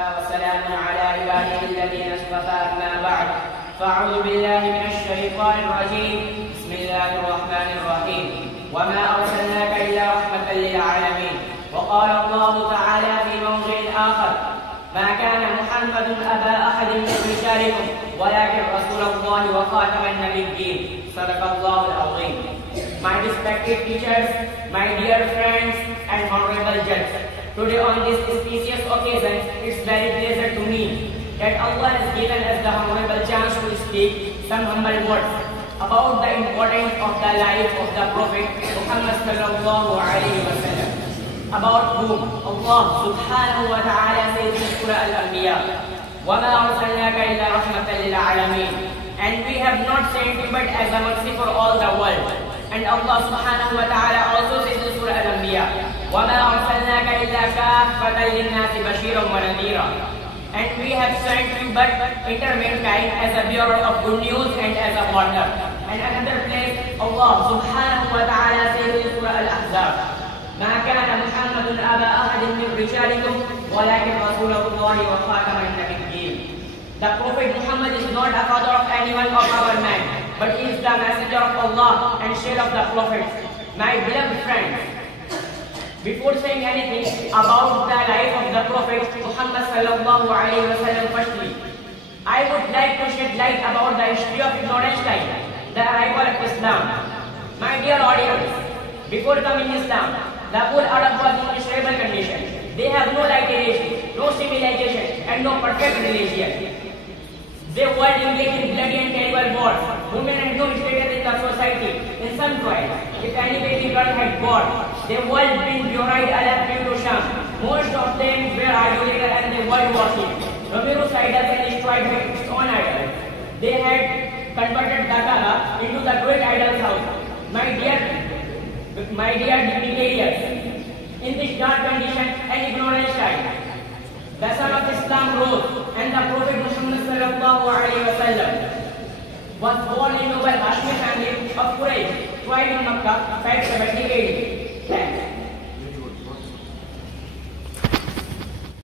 وسلام على عباده الذين اصطفى أما بعد فأعوذ بالله من الشيطان الرجيم بسم الله الرحمن الرحيم وما أرسلناك إلا رحمة للعالمين وقال الله تعالى في موضع آخر ما كان محمد أبا أحد من رجالكم ولكن رسول الله وخاتم النبيين صدق الله العظيم. My respected teachers, my dear friends and honorable judges, today on this auspicious occasion, it's very pleasure to me that Allah has given us the honorable chance to speak some humble words about the importance of the life of the Prophet Muhammad sallallahu alaihi wasallam. About whom Allah subhanahu wa ta'ala says in Surah Al-Anbiya, وَمَا أَرْسَلْنَاكَ إِلَّا رَحْمَةً لِلْعَالَمِينَ, and we have not sent you but as a mercy for all the world. And Allah subhanahu wa ta'ala also says in Surah Al-Anbiya, وَمَا أَرْسَلْنَاكَ إِلَّا كَافَّةً لِلنَّاسِ بَشِيرًا وَنَذِيرًا, and we have sent you but enter mankind as a bearer of good news and as a warner. And another place Allah subhanahu wa ta'ala says in Surah Al-Ahzab, ما كان محمد أبا أحد من رجالكم ولكن رسول الله وخاتم النبيين. The Prophet Muhammad is not a father of anyone of our man, but he is the messenger of Allah and share of the prophets. My beloved friends, before saying anything about the life of the Prophet Muhammad sallallahu alaihi wasallam, firstly, I would like to shed light about the history of ignorance time, the arrival of Islam. My dear audience, before coming Islam, the whole Arab was in miserable condition. They have no literacy, no civilization, and no perfect religion. They were engaged in bloody and terrible wars. Women had no status in the society. In some tribes, if any baby girl had born, they were being buried alive due to sham. Most of them were idolated and they were worshipped. Numerous idols and destroyed its own idols. They had converted Dakara into the great idol's house. My dear dignitaries, in this dark condition and ignorance time, the son of Islam rose, and the Prophet Muhammad sallallahu alaihi wasallam was born in noble Hashmi family of Quraysh, tribe in Makkah, 570 AD.